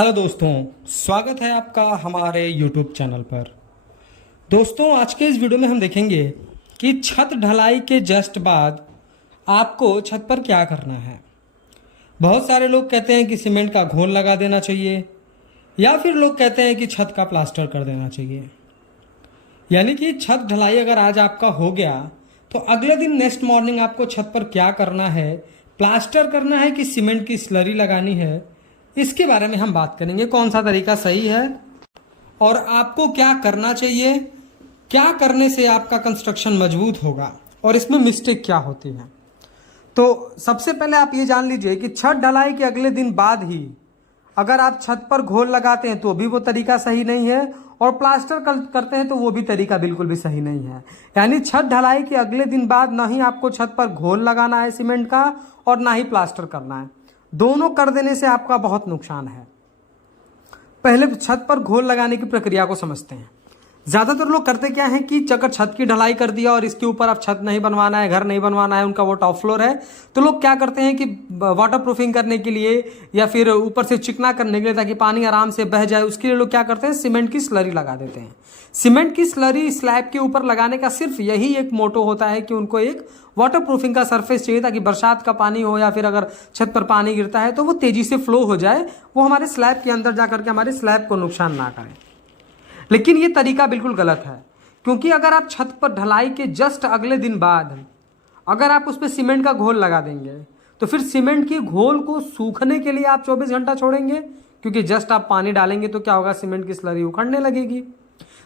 Hello दोस्तों, स्वागत है आपका हमारे YouTube चैनल पर। दोस्तों, आज के इस वीडियो में हम देखेंगे कि छत ढलाई के जस्ट बाद आपको छत पर क्या करना है। बहुत सारे लोग कहते हैं कि सीमेंट का घोल लगा देना चाहिए, या फिर लोग कहते हैं कि छत का प्लास्टर कर देना चाहिए। यानी कि छत ढलाई अगर आज आपका हो गया तो अगले दिन नेक्स्ट मॉर्निंग आपको छत पर क्या करना है, प्लास्टर करना है कि सीमेंट की स्लरी लगानी है, इसके बारे में हम बात करेंगे। कौन सा तरीका सही है और आपको क्या करना चाहिए, क्या करने से आपका कंस्ट्रक्शन मजबूत होगा और इसमें मिस्टेक क्या होती है। तो सबसे पहले आप ये जान लीजिए कि छत ढलाई के अगले दिन बाद ही अगर आप छत पर घोल लगाते हैं तो भी वो तरीका सही नहीं है, और प्लास्टर करते हैं तो वो भी तरीका बिल्कुल भी सही नहीं है। यानी छत ढलाई के अगले दिन बाद ना ही आपको छत पर घोल लगाना है सीमेंट का, और ना ही प्लास्टर करना है। दोनों कर देने से आपका बहुत नुकसान है। पहले छत पर घोल लगाने की प्रक्रिया को समझते हैं। ज़्यादातर लोग करते क्या है कि अगर छत की ढलाई कर दिया और इसके ऊपर अब छत नहीं बनवाना है, घर नहीं बनवाना है, उनका वो टॉप फ्लोर है, तो लोग क्या करते हैं कि वाटर प्रूफिंग करने के लिए या फिर ऊपर से चिकना करने के लिए, ताकि पानी आराम से बह जाए, उसके लिए लोग क्या करते हैं, सीमेंट की स्लरी लगा देते हैं। सीमेंट की स्लरी स्लैब के ऊपर लगाने का सिर्फ यही एक मोटो होता है कि उनको एक वाटर प्रूफिंग का सरफेस चाहिए, ताकि बरसात का पानी हो या फिर अगर छत पर पानी गिरता है तो वो तेजी से फ्लो हो जाए, वो हमारे स्लैब के अंदर जाकर के हमारे स्लैब को नुकसान ना करे। लेकिन ये तरीका बिल्कुल गलत है, क्योंकि अगर आप छत पर ढलाई के जस्ट अगले दिन बाद अगर आप उस पर सीमेंट का घोल लगा देंगे तो फिर सीमेंट के घोल को सूखने के लिए आप 24 घंटा छोड़ेंगे, क्योंकि जस्ट आप पानी डालेंगे तो क्या होगा, सीमेंट की स्लरी उखड़ने लगेगी।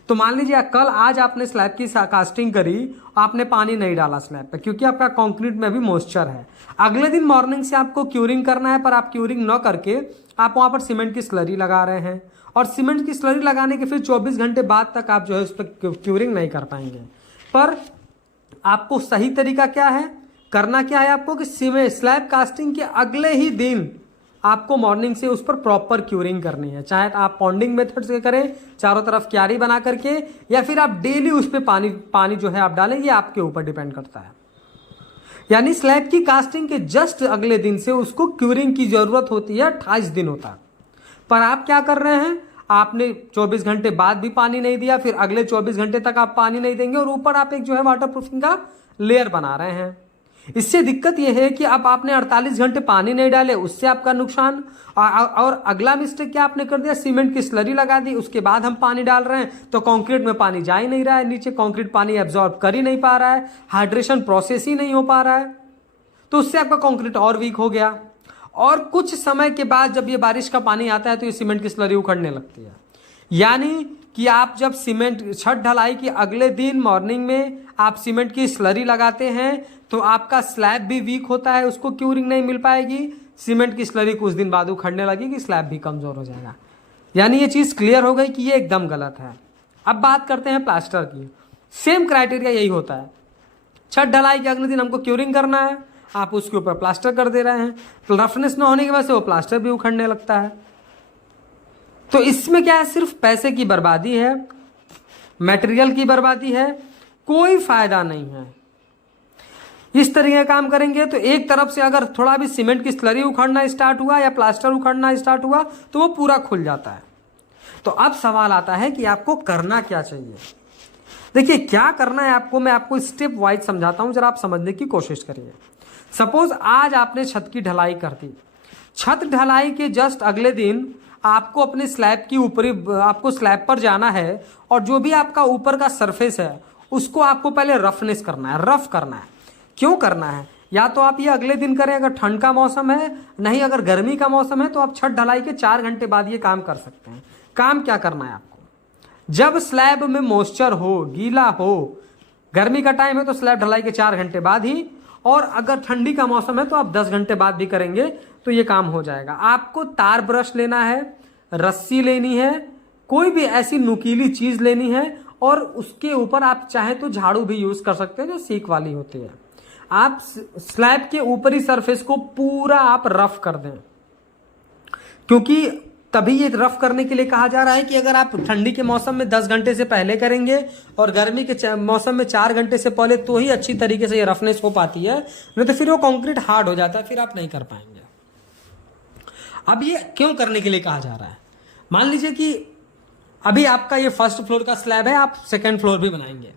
तो मान लीजिए कल आज आपने स्लैब की कास्टिंग करी, आपने पानी नहीं डाला स्लैब पे क्योंकि आपका कंक्रीट में भी मॉइस्चर है। अगले दिन मॉर्निंग से आपको क्यूरिंग करना है, पर आप क्यूरिंग न करके आप वहाँ पर सीमेंट की स्लरी लगा रहे हैं, और सीमेंट की स्लरी लगाने के फिर 24 घंटे बाद तक आप जो है उस पर क्यूरिंग नहीं कर पाएंगे। पर आपको सही तरीका क्या है, करना क्या है आपको कि सीमेंट स्लैब कास्टिंग के अगले ही दिन आपको मॉर्निंग से उस पर प्रॉपर क्यूरिंग करनी है। चाहे आप पॉन्डिंग मेथड से करें, चारों तरफ क्यारी बना करके, या फिर आप डेली उस पर पानी जो है आप डालें, ये आपके ऊपर डिपेंड करता है। यानी स्लैब की कास्टिंग के जस्ट अगले दिन से उसको क्यूरिंग की जरूरत होती है 28 दिन होता। पर आप क्या कर रहे हैं, आपने 24 घंटे बाद भी पानी नहीं दिया, फिर अगले 24 घंटे तक आप पानी नहीं देंगे, और ऊपर आप एक जो है वाटर प्रूफिंग का लेयर बना रहे हैं। इससे दिक्कत यह है कि अब आपने 48 घंटे पानी नहीं डाले, उससे आपका नुकसान। और अगला मिस्टेक क्या आपने कर दिया, सीमेंट की स्लरी लगा दी, उसके बाद हम पानी डाल रहे हैं तो कंक्रीट में पानी जा ही नहीं रहा है, नीचे कंक्रीट पानी एब्जॉर्ब कर ही नहीं पा रहा है, हाइड्रेशन प्रोसेस ही नहीं हो पा रहा है, तो उससे आपका कंक्रीट और वीक हो गया। और कुछ समय के बाद जब ये बारिश का पानी आता है तो ये सीमेंट की स्लरी उखड़ने लगती है। यानी कि आप जब सीमेंट छत ढलाई की अगले दिन मॉर्निंग में आप सीमेंट की स्लरी लगाते हैं तो आपका स्लैब भी वीक होता है, उसको क्यूरिंग नहीं मिल पाएगी, सीमेंट की स्लरी कुछ दिन बाद उखड़ने लगेगी, स्लैब भी कमजोर हो जाएगा। यानी ये चीज़ क्लियर हो गई कि ये एकदम गलत है। अब बात करते हैं प्लास्टर की। सेम क्राइटेरिया यही होता है, छत ढलाई के अगले दिन हमको क्यूरिंग करना है, आप उसके ऊपर प्लास्टर कर दे रहे हैं, तो रफनेस ना होने की वजह से वो प्लास्टर भी उखड़ने लगता है। तो इसमें क्या है, सिर्फ पैसे की बर्बादी है, मटेरियल की बर्बादी है, कोई फायदा नहीं है। इस तरीके का काम करेंगे तो एक तरफ से अगर थोड़ा भी सीमेंट की स्लरी उखड़ना स्टार्ट हुआ या प्लास्टर उखड़ना स्टार्ट हुआ तो वो पूरा खुल जाता है। तो अब सवाल आता है कि आपको करना क्या चाहिए। देखिए क्या करना है आपको, मैं आपको स्टेप वाइज समझाता हूं, जरा आप समझने की कोशिश करिए। सपोज आज आपने छत की ढलाई कर दी, छत ढलाई के जस्ट अगले दिन आपको अपने स्लैब की ऊपरी आपको स्लैब पर जाना है, और जो भी आपका ऊपर का सरफेस है उसको आपको पहले रफनेस करना है, रफ करना है। क्यों करना है, या तो आप ये अगले दिन करें अगर ठंड का मौसम है, नहीं अगर गर्मी का मौसम है तो आप छत ढलाई के 4 घंटे बाद ये काम कर सकते हैं। काम क्या करना है आपको, जब स्लैब में मॉइस्चर हो, गीला हो, गर्मी का टाइम है तो स्लैब ढलाई के 4 घंटे बाद ही, और अगर ठंडी का मौसम है तो आप 10 घंटे बाद भी करेंगे तो ये काम हो जाएगा। आपको तार ब्रश लेना है, रस्सी लेनी है, कोई भी ऐसी नुकीली चीज लेनी है, और उसके ऊपर आप चाहे तो झाड़ू भी यूज कर सकते हैं जो सीक वाली होती है। आप स्लैब के ऊपरी सरफेस को पूरा आप रफ कर दें, क्योंकि तभी ये रफ करने के लिए कहा जा रहा है कि अगर आप ठंडी के मौसम में 10 घंटे से पहले करेंगे और गर्मी के मौसम में 4 घंटे से पहले, तो ही अच्छी तरीके से ये रफनेस हो पाती है, नहीं तो फिर वो कंक्रीट हार्ड हो जाता है, फिर आप नहीं कर पाएंगे। अब ये क्यों करने के लिए कहा जा रहा है, मान लीजिए कि अभी आपका ये फर्स्ट फ्लोर का स्लैब है, आप सेकंड फ्लोर भी बनाएंगे,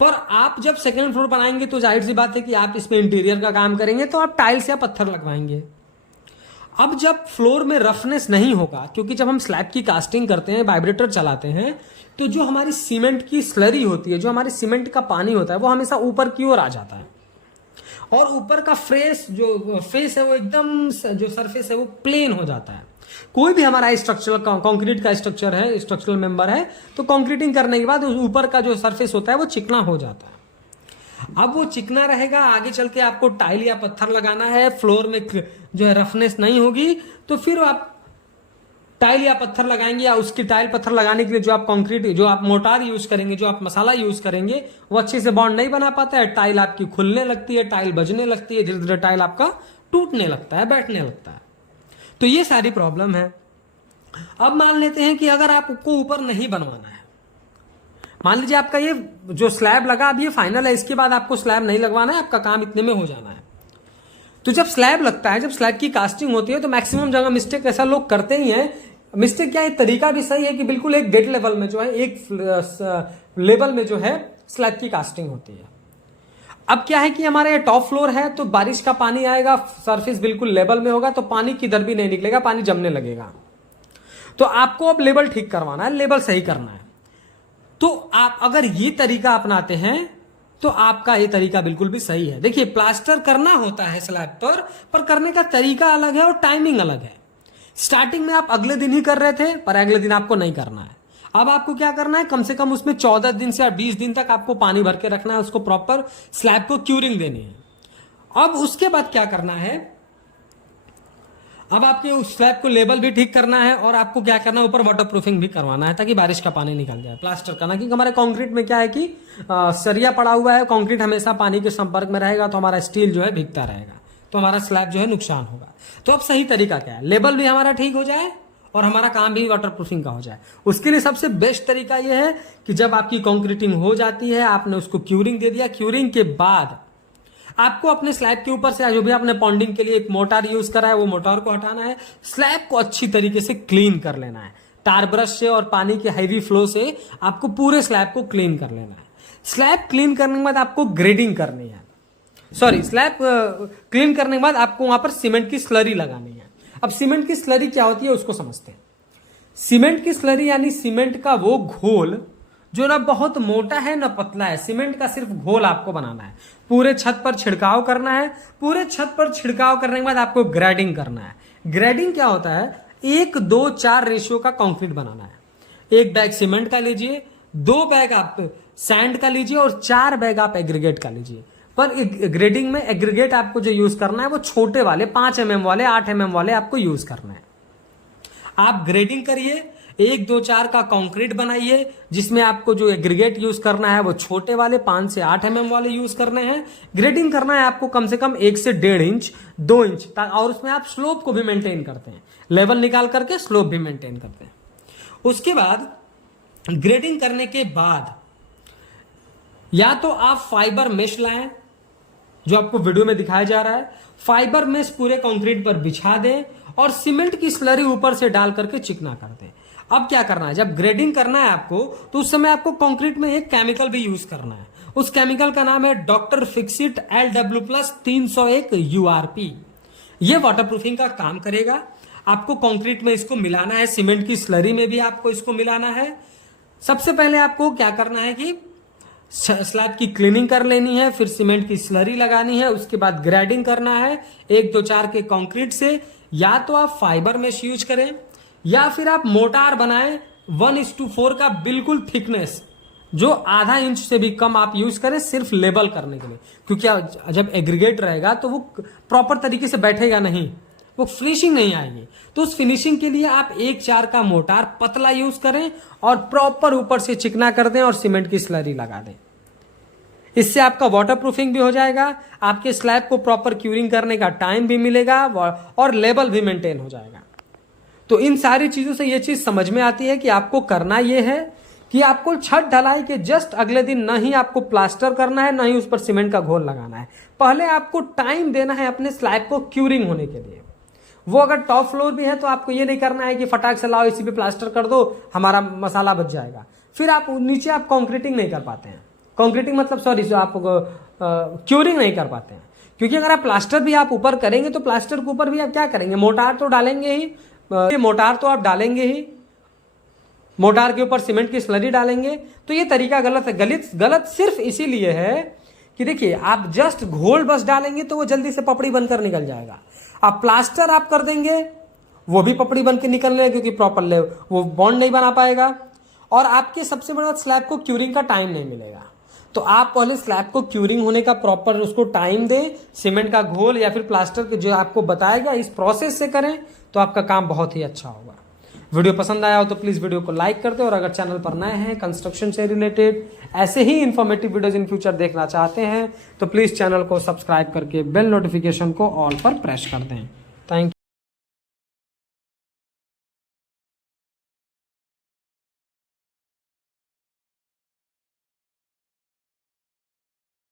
पर आप जब सेकंड फ्लोर बनाएंगे तो जाहिर सी बात है कि आप इसमें इंटीरियर का काम करेंगे तो आप टाइल्स या पत्थर लगवाएंगे। अब जब फ्लोर में रफनेस नहीं होगा, क्योंकि जब हम स्लैब की कास्टिंग करते हैं, वाइब्रेटर चलाते हैं, तो जो हमारी सीमेंट की स्लरी होती है, जो हमारी सीमेंट का पानी होता है, वो हमेशा ऊपर की ओर आ जाता है और ऊपर का जो फेस है वो एकदम, जो सरफेस है वो प्लेन हो जाता है। कोई भी हमारा स्ट्रक्चरल कंक्रीट का स्ट्रक्चर है, स्ट्रक्चरल मेंबर है, तो कंक्रीटिंग करने के बाद ऊपर का जो सरफेस होता है वो चिकना हो जाता है। अब वो चिकना रहेगा, आगे चल के आपको टाइल या पत्थर लगाना है, फ्लोर में जो है रफनेस नहीं होगी, तो फिर आप टाइल या पत्थर लगाएंगे, या उसकी टाइल पत्थर लगाने के लिए जो आप कंक्रीट, जो आप मोटार यूज करेंगे, जो आप मसाला यूज करेंगे, वो अच्छे से बॉन्ड नहीं बना पाता है, टाइल आपकी खुलने लगती है, टाइल बजने लगती है, धीरे धीरे टाइल आपका टूटने लगता है, बैठने लगता है। तो ये सारी प्रॉब्लम है। अब मान लेते हैं कि अगर आपको ऊपर नहीं बनवाना है, मान लीजिए आपका ये जो स्लैब लगा अब ये फाइनल है, इसके बाद आपको स्लैब नहीं लगवाना है, आपका काम इतने में हो जाना है। तो जब स्लैब लगता है, जब स्लैब की कास्टिंग होती है, तो मैक्सिमम जगह मिस्टेक ऐसा लोग करते ही हैं। मिस्टेक क्या है, तरीका भी सही है कि बिल्कुल एक गेट लेवल में जो है, एक लेवल में जो है स्लैब की कास्टिंग होती है। अब क्या है कि हमारे टॉप फ्लोर है, तो बारिश का पानी आएगा, सरफेस बिल्कुल लेवल में होगा, तो पानी किधर भी नहीं निकलेगा, पानी जमने लगेगा। तो आपको अब लेवल ठीक करवाना है, लेवल सही करना है। तो आप अगर ये तरीका अपनाते हैं तो आपका ये तरीका बिल्कुल भी सही है। देखिए, प्लास्टर करना होता है स्लैब पर करने का तरीका अलग है और टाइमिंग अलग है। स्टार्टिंग में आप अगले दिन ही कर रहे थे, पर अगले दिन आपको नहीं करना है। अब आपको क्या करना है, कम से कम उसमें 14 दिन से 20 दिन तक आपको पानी भर के रखना है, उसको प्रॉपर स्लैब को क्यूरिंग देनी है। अब उसके बाद क्या करना है, अब आपके उस स्लैब को लेवल भी ठीक करना है और आपको क्या करना है, ऊपर वाटर प्रूफिंग भी करवाना है ताकि बारिश का पानी निकल जाए। प्लास्टर करना, क्योंकि हमारे कंक्रीट में क्या है कि सरिया पड़ा हुआ है, कंक्रीट हमेशा पानी के संपर्क में रहेगा, तो हमारा स्टील जो है भीगता रहेगा, तो हमारा स्लैब जो है नुकसान होगा। तो अब सही तरीका क्या है, लेवल भी हमारा ठीक हो जाए और हमारा काम भी वाटर प्रूफिंग का हो जाए। उसके लिए सबसे बेस्ट तरीका यह है कि जब आपकी कंक्रीटिंग हो जाती है, आपने उसको क्यूरिंग दे दिया, क्यूरिंग के बाद आपको अपने स्लैब के ऊपर से जो भी आपने पॉन्डिंग के लिए एक मोटार यूज करा है, वो मोटार को हटाना है, स्लैब को अच्छी तरीके से क्लीन कर लेना है। टार ब्रश से और पानी के हैवी फ्लो से आपको पूरे स्लैब को क्लीन कर लेना है। स्लैब क्लीन करने के बाद आपको ग्रेडिंग करनी है, स्लैब क्लीन करने के बाद आपको वहां पर सीमेंट की स्लरी लगानी है। अब सीमेंट की स्लरी क्या होती है उसको समझते हैं। सीमेंट की स्लरी यानी सीमेंट का वो घोल जो ना बहुत मोटा है ना पतला है, सीमेंट का सिर्फ घोल आपको बनाना है। पूरे छत पर छिड़काव करना है। पूरे छत पर छिड़काव करने के बाद आपको ग्रेडिंग करना है। ग्रेडिंग क्या होता है, 1-2-4 रेशियो का कंक्रीट बनाना है। 1 बैग सीमेंट का लीजिए, 2 बैग आप सैंड का लीजिए और 4 बैग आप एग्रीगेट का लीजिए। पर ग्रेडिंग में एग्रीगेट आपको जो यूज करना है वो छोटे वाले 5 mm वाले, 8 mm वाले आपको यूज करना है। आप ग्रेडिंग करिए, 1-2-4 का कंक्रीट बनाइए, जिसमें आपको जो एग्रीगेट यूज करना है वो छोटे वाले 5 से 8 mm वाले यूज करने हैं। ग्रेडिंग करना है आपको कम से कम 1 से 1.5 इंच, 2 इंच, और उसमें आप स्लोप को भी मेंटेन करते हैं, लेवल निकाल करके स्लोप भी मेंटेन करते हैं। उसके बाद ग्रेडिंग करने के बाद या तो आप फाइबर मेश लाएं, जो आपको वीडियो में दिखाया जा रहा है, फाइबर मेश पूरे कंक्रीट पर बिछा दें और सीमेंट की स्लरी ऊपर से डाल करके चिकना कर दें। अब क्या करना है, जब ग्रेडिंग करना है आपको, तो उस समय आपको कंक्रीट में एक केमिकल भी यूज करना है। उस केमिकल का नाम है डॉक्टर फिक्सिट LW+ 301 URP। ये वाटरप्रूफिंग का काम करेगा। आपको कंक्रीट में इसको मिलाना है, सीमेंट की स्लरी में भी आपको इसको मिलाना है। सबसे पहले आपको क्या करना है कि स्लैब की क्लीनिंग कर लेनी है, फिर सीमेंट की स्लरी लगानी है, उसके बाद ग्रेडिंग करना है 1-2-4 के कंक्रीट से। या तो आप फाइबर मेश यूज करें या फिर आप मोटार बनाएं 1:4 का बिल्कुल थिकनेस, जो आधा इंच से भी कम आप यूज करें सिर्फ लेबल करने के लिए, क्योंकि जब एग्रीगेट रहेगा तो वो प्रॉपर तरीके से बैठेगा नहीं, वो फिनिशिंग नहीं आएगी। तो उस फिनिशिंग के लिए आप 1-4 का मोटार पतला यूज करें और प्रॉपर ऊपर से चिकना कर दें और सीमेंट की स्लरी लगा दें। इससे आपका वाटर प्रूफिंग भी हो जाएगा, आपके स्लैब को प्रॉपर क्यूरिंग करने का टाइम भी मिलेगा और लेवल भी मेंटेन हो जाएगा। तो इन सारी चीजों से ये चीज समझ में आती है कि आपको करना यह है कि आपको छत ढलाई के जस्ट अगले दिन न ही आपको प्लास्टर करना है, न ही उस पर सीमेंट का घोल लगाना है। पहले आपको टाइम देना है अपने स्लैब को क्यूरिंग होने के लिए। वो अगर टॉप फ्लोर भी है तो आपको ये नहीं करना है कि फटाक से लाओ इसी पे प्लास्टर कर दो, हमारा मसाला बच जाएगा। फिर आप नीचे आप कंक्रीटिंग नहीं कर पाते हैं। कंक्रीटिंग मतलब सॉरी आप क्यूरिंग नहीं कर पाते हैं, क्योंकि अगर आप प्लास्टर भी आप ऊपर करेंगे तो प्लास्टर के ऊपर भी आप क्या करेंगे, मोटार तो डालेंगे ही, मोटार तो आप डालेंगे ही, मोटार के ऊपर सीमेंट की स्लरी डालेंगे। तो ये तरीका गलत है। गलत सिर्फ इसीलिए है कि देखिए आप जस्ट घोल बस डालेंगे तो वो जल्दी से पपड़ी बनकर निकल जाएगा। आप प्लास्टर आप कर देंगे वो भी पपड़ी बन के निकलने, क्योंकि प्रॉपर वो बॉन्ड नहीं बना पाएगा, और आपके सबसे बड़ा स्लैब को क्यूरिंग का टाइम नहीं मिलेगा। तो आप पहले स्लैब को क्यूरिंग होने का प्रॉपर उसको टाइम दें, सीमेंट का घोल या फिर प्लास्टर के जो आपको बताएगा इस प्रोसेस से करें तो आपका काम बहुत ही अच्छा होगा। वीडियो पसंद आया हो तो प्लीज वीडियो को लाइक कर दे, और अगर चैनल पर नए हैं कंस्ट्रक्शन से रिलेटेड ऐसे ही इंफॉर्मेटिव वीडियोज इन फ्यूचर देखना चाहते हैं तो प्लीज चैनल को सब्सक्राइब करके बेल नोटिफिकेशन को ऑल पर प्रेस कर दें। Thank you.